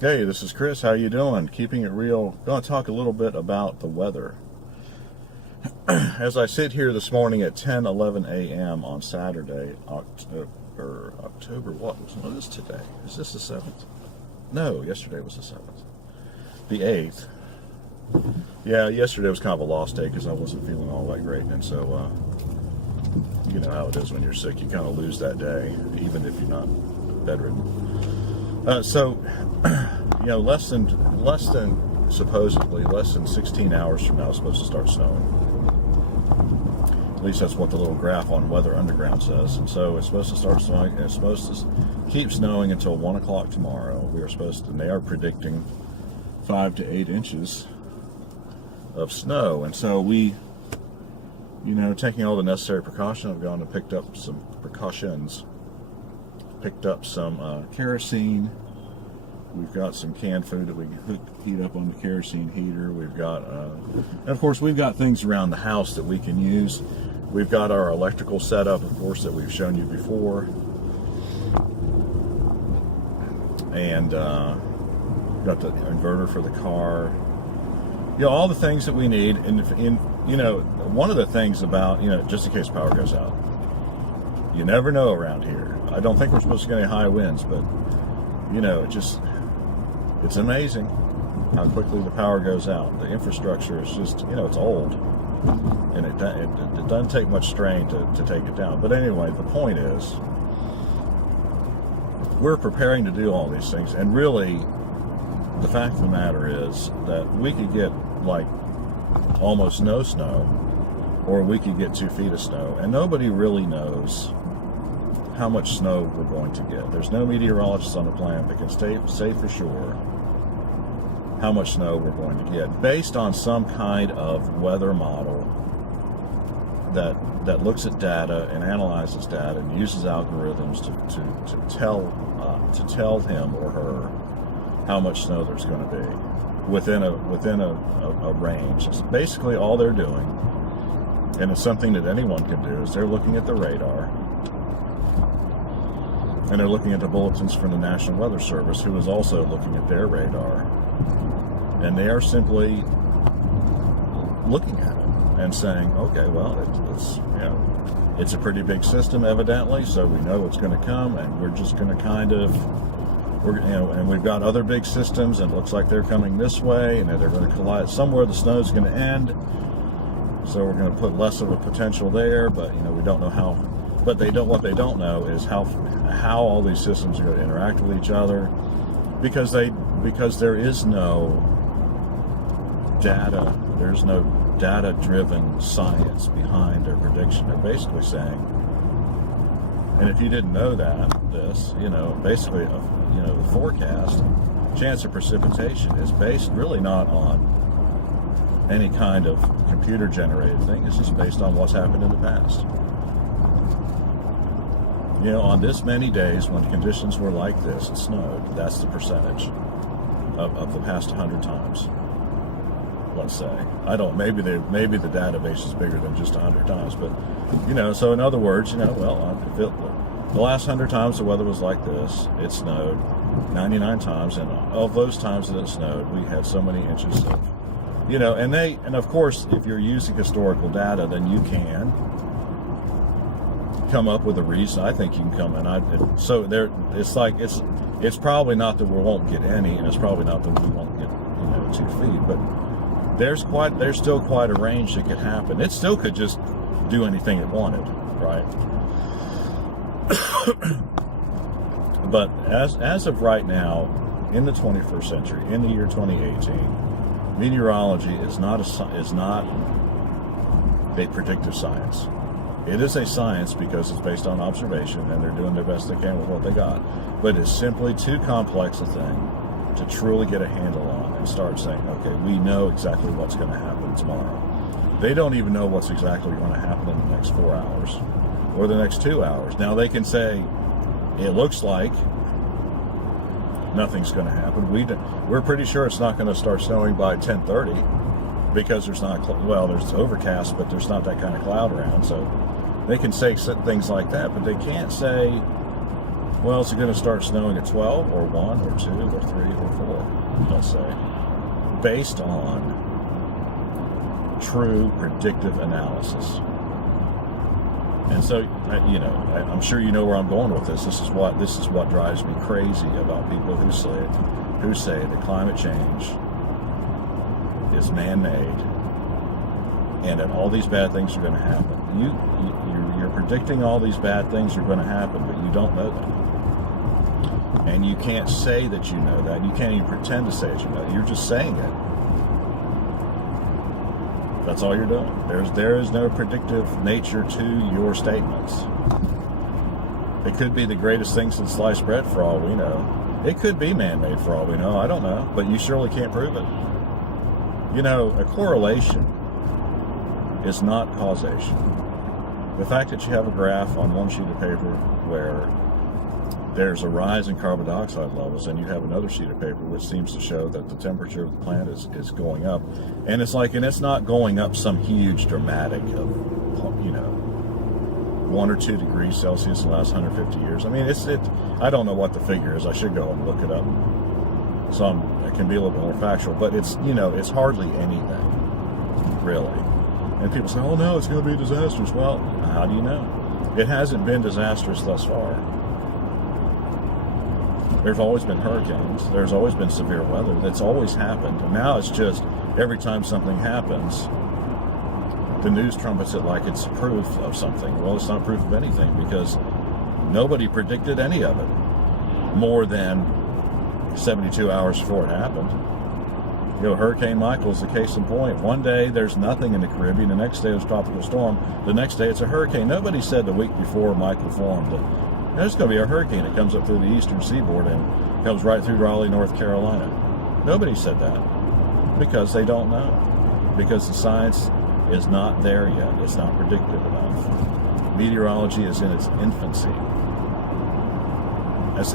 Hey, this is Chris. How you doing? Keeping it real. Going to talk a little bit about the weather. As I sit here this morning at 10:11 a.m. on Saturday, October what is today? Is this the 7th? No, yesterday was the 7th. The 8th. Yeah, yesterday was kind of a lost day because I wasn't feeling all that great, and so you know how it is when you're sick. You kind of lose that day, even if you're not bedridden. You know, supposedly less than 16 hours from now, it's supposed to start snowing. At least that's what the little graph on Weather Underground says. And so it's supposed to start snowing, and it's supposed to keep snowing until 1 o'clock tomorrow. And they are predicting 5 to 8 inches of snow. And so we, you know, taking all the necessary precautions, I've gone and picked up some kerosene. We've got some canned food that we can heat up on the kerosene heater. We've got, and of course, we've got things around the house that we can use. We've got our electrical setup, of course, that we've shown you before. And got the inverter for the car. You know, all the things that we need. And you know, one of the things about, you know, just in case power goes out, you never know around here. I don't think we're supposed to get any high winds, but, you know, it's amazing how quickly the power goes out. The infrastructure is just, you know, it's old, and it doesn't take much strain to take it down. But anyway, the point is, we're preparing to do all these things, and really, the fact of the matter is that we could get like almost no snow, or we could get 2 feet of snow, and nobody really knows how much snow we're going to get. There's no meteorologist on the planet that can say for sure how much snow we're going to get, based on some kind of weather model that looks at data and analyzes data and uses algorithms to tell him or her how much snow there's going to be within a range. It's basically all they're doing, and it's something that anyone can do, is they're looking at the radar, and they're looking at the bulletins from the National Weather Service, who is also looking at their radar. And they are simply looking at it and saying, okay, well, it's you know, it's a pretty big system, evidently, so we know it's going to come, and we're just going to and we've got other big systems, and it looks like they're coming this way, and they're going to collide somewhere. The snow's going to end, so we're going to put less of a potential there, but, you know, we don't know how. But what they don't know is how all these systems are going to interact with each other, because there is no data. There's no data-driven science behind their prediction. They're basically saying, and if you didn't know this, you know, basically, you know, the forecast chance of precipitation is based really not on any kind of computer-generated thing. It's just based on what's happened in the past. You know, on this many days when conditions were like this, it snowed. That's the percentage of the past 100 times. Let's say. Maybe the database is bigger than just 100 times, but, you know, so in other words, you know, well, the last 100 times the weather was like this, it snowed 99 times, and of those times that it snowed, we had so many inches of, you know, and of course, if you're using historical data, then you can come up with a reason. I think you can come, it's probably not that we won't get any, and it's probably not that we won't get, you know, 2 feet, but there's still quite a range that could happen. It still could just do anything it wanted, right? But as of right now, in the 21st century, in the year 2018, meteorology is not a predictive science. It is a science because it's based on observation, and they're doing their best they can with what they got. But it's simply too complex a thing to truly get a handle on and start saying, okay, we know exactly what's going to happen tomorrow. They don't even know what's exactly going to happen in the next 4 hours or the next 2 hours. Now, they can say, it looks like nothing's going to happen. We're pretty sure it's not going to start snowing by 10:30 because there's overcast, but there's not that kind of cloud around. So they can say things like that, but they can't say Well, is it going to start snowing at 12 or 1 or 2 or 3 or 4, let's say, based on true predictive analysis. And so, I'm sure you know where I'm going with this. This is what drives me crazy about people who say that climate change is man-made and that all these bad things are going to happen. You're predicting all these bad things are going to happen, but you don't know that. And you can't say that you know that. You can't even pretend to say that you know that. You're just saying it. That's all you're doing. There is no predictive nature to your statements. It could be the greatest thing since sliced bread for all we know. It could be man-made for all we know. I don't know. But you surely can't prove it. A correlation is not causation. The fact that you have a graph on one sheet of paper where there's a rise in carbon dioxide levels, and you have another sheet of paper which seems to show that the temperature of the planet is going up, and it's not going up some huge dramatic of 1 or 2 degrees Celsius in the last 150 years. I mean, I don't know what the figure is. I should go and look it up. So it can be a little bit more factual, but it's hardly anything, really. And people say, oh no, it's going to be disastrous. Well, how do you know? It hasn't been disastrous thus far. There's always been hurricanes. There's always been severe weather. That's always happened. And now it's just every time something happens, the news trumpets it like it's proof of something. Well, it's not proof of anything because nobody predicted any of it more than 72 hours before it happened. Hurricane Michael is the case in point. One day there's nothing in the Caribbean. The next day there's a tropical storm. The next day it's a hurricane. Nobody said the week before Michael formed that there's going to be a hurricane that comes up through the eastern seaboard and comes right through Raleigh, North Carolina. Nobody said that because they don't know. Because the science is not there yet. It's not predictive enough. Meteorology is in its infancy. As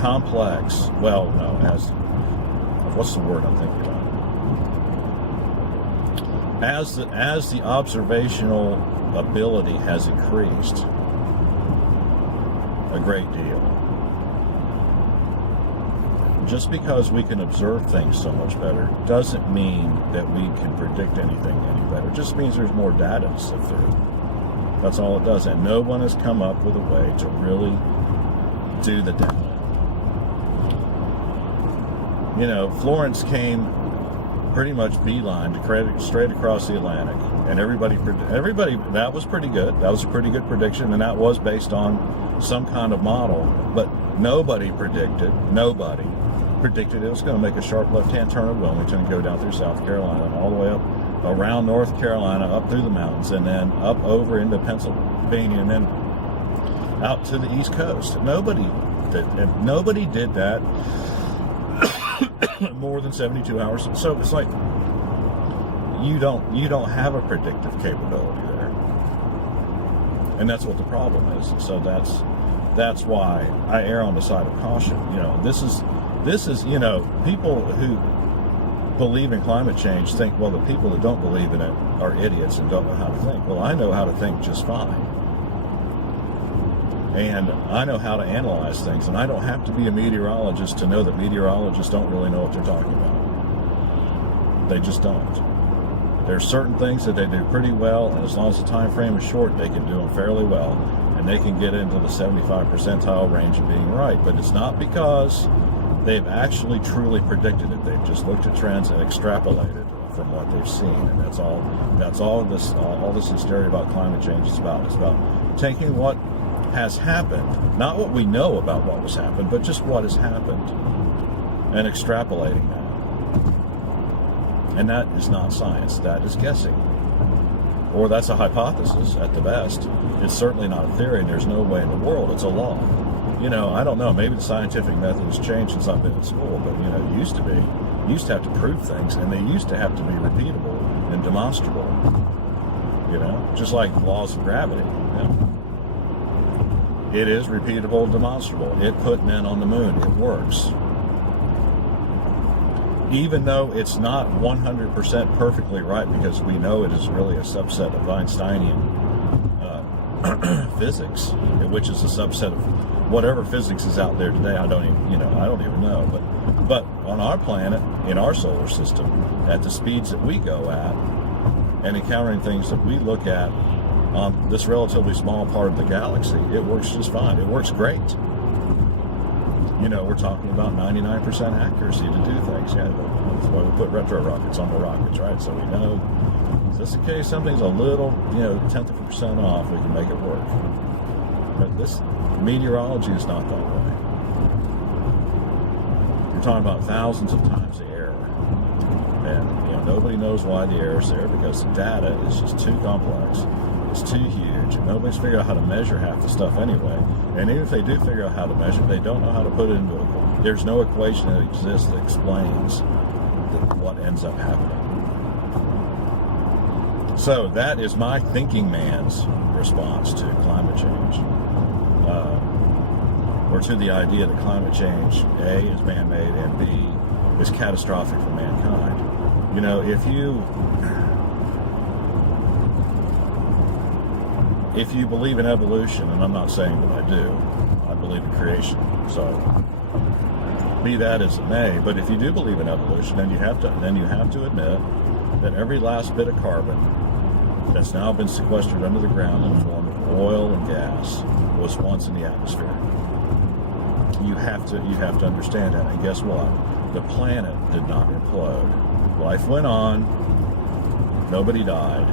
complex, what's the word I'm thinking of? As the observational ability has increased a great deal. Just because we can observe things so much better doesn't mean that we can predict anything any better. It just means there's more data to sift through. That's all it does. And no one has come up with a way to really do the data. Florence came pretty much beeline to straight across the Atlantic, and everybody, that was pretty good. That was a pretty good prediction, and that was based on some kind of model. But nobody predicted it was going to make a sharp left-hand turn at Wilmington and go down through South Carolina and all the way up around North Carolina, up through the mountains, and then up over into Pennsylvania, and then out to the East Coast. Nobody did that more than 72 hours. So it's like you don't have a predictive capability there, and that's what the problem is. So that's why I err on the side of caution. This is people who believe in climate change think, well, the people that don't believe in it are idiots and don't know how to think. Well, I know how to think just fine. And I know how to analyze things, and I don't have to be a meteorologist to know that meteorologists don't really know what they're talking about. They just don't. There's certain things that they do pretty well, and as long as the time frame is short, they can do them fairly well, and they can get into the 75 percentile range of being right. But it's not because they've actually truly predicted it. They've just looked at trends and extrapolated from what they've seen, and that's all this hysteria about climate change is about. It's about taking what has happened, not what we know about what was happened, but just what has happened, and extrapolating that. And that is not science. That is guessing, or that's a hypothesis at the best. It's certainly not a theory, and there's no way in the world it's a law. I don't know, maybe the scientific method has changed since I've been in school, but it used to be. You used to have to prove things, and they used to have to be repeatable and demonstrable. Just like laws of gravity. It is repeatable and demonstrable. It put men on the moon. It works. Even though it's not 100% perfectly right, because we know it is really a subset of Einsteinian physics, which is a subset of whatever physics is out there today. I don't even know. But on our planet, in our solar system, at the speeds that we go at, and encountering things that we look at on this relatively small part of the galaxy, it works just fine. It works great. We're talking about 99% accuracy to do things. Yeah, that's why we put retro rockets on the rockets, right? So we know, is this the case? Something's a little, tenth of a percent off, we can make it work. But this meteorology is not that way. You're talking about thousands of times the error. And, nobody knows why the error is there, because the data is just too complex. It's too huge, and nobody's figured out how to measure half the stuff anyway. And even if they do figure out how to measure, they don't know how to put it into a... There's no equation that exists that explains what ends up happening. So that is my thinking man's response to climate change, or to the idea that climate change, A, is man-made, and B, is catastrophic for mankind. If you believe in evolution, and I'm not saying that I do, I believe in creation, so be that as it may, but if you do believe in evolution, then you have to admit that every last bit of carbon that's now been sequestered under the ground in the form of oil and gas was once in the atmosphere. You have to understand that, and guess what? The planet did not implode. Life went on, nobody died,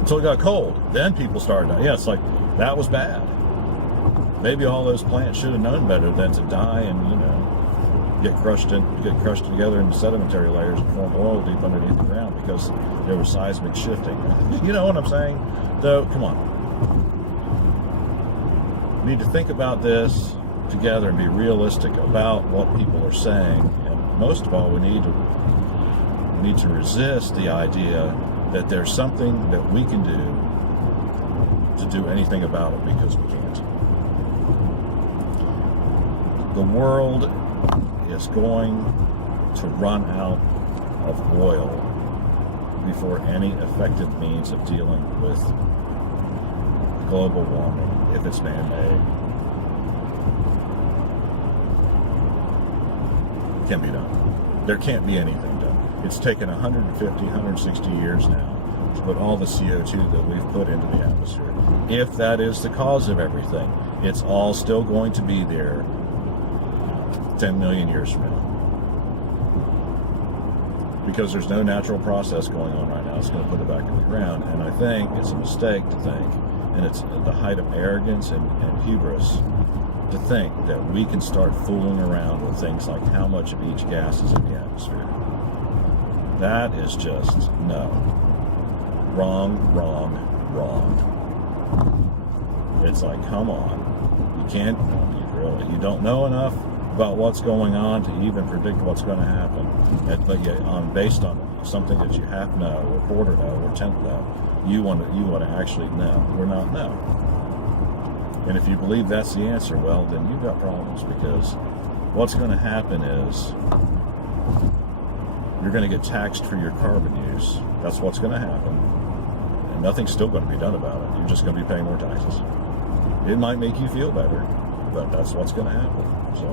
until it got cold. Then people started dying. Yeah, it's like, that was bad. Maybe all those plants should have known better than to die and, get crushed together in sedimentary layers and form oil deep underneath the ground because there was seismic shifting. You know what I'm saying? So, come on. We need to think about this together and be realistic about what people are saying. And most of all, we need to resist the idea that there's something that we can do to do anything about it, because we can't. The world is going to run out of oil before any effective means of dealing with global warming, if it's man-made, can be done. There can't be anything done. It's taken 150, 160 years now to put all the CO2 that we've put into the atmosphere. If that is the cause of everything, it's all still going to be there 10 million years from now. Because there's no natural process going on right now. It's going to put it back in the ground. And I think it's a mistake to think, and it's the height of arrogance and hubris, to think that we can start fooling around with things like how much of each gas is in the atmosphere. That is just, no. Wrong. It's like, come on. You don't know enough about what's going on to even predict what's going to happen. But yet, based on something that you half know, or quarter know, or tenth know, you want to actually know. We're not know. And if you believe that's the answer, well, then you've got problems, because what's going to happen is you're going to get taxed for your carbon use. That's what's going to happen. And nothing's still going to be done about it. You're just going to be paying more taxes. It might make you feel better, but that's what's going to happen. So,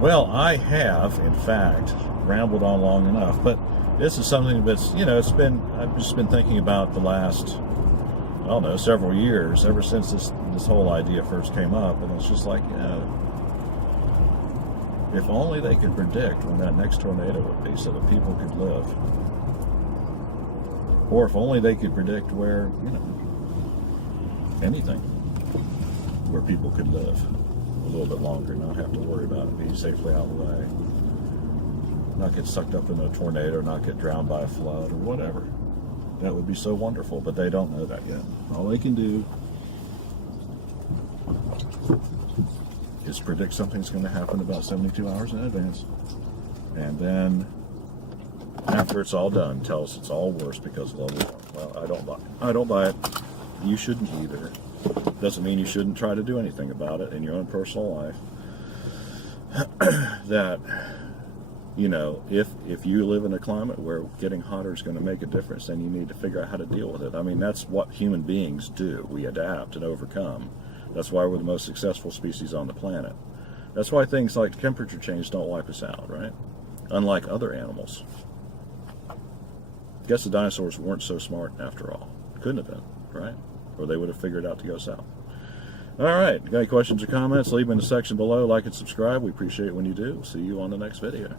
well, I have, in fact, rambled on long enough, but this is something that's, I've just been thinking about the last, several years, ever since this whole idea first came up, and it's just like, if only they could predict when that next tornado would be so that people could live. Or if only they could predict where, anything, where people could live a little bit longer, not have to worry about it, be safely out of the way, not get sucked up in a tornado, not get drowned by a flood or whatever. That would be so wonderful, but they don't know that yet. All they can do is predict something's going to happen about 72 hours in advance. And then, after it's all done, tell us it's all worse because of global warming. Well, I don't buy it. You shouldn't either. Doesn't mean you shouldn't try to do anything about it in your own personal life. That you know, if you live in a climate where getting hotter is going to make a difference, then you need to figure out how to deal with it. I mean, that's what human beings do. We adapt and overcome. That's why we're the most successful species on the planet. That's why things like temperature change don't wipe us out, right? Unlike other animals. I guess the dinosaurs weren't so smart after all. Couldn't have been, right? Or they would have figured out to go south. All right, got any questions or comments? Leave them in the section below. Like and subscribe. We appreciate it when you do. See you on the next video.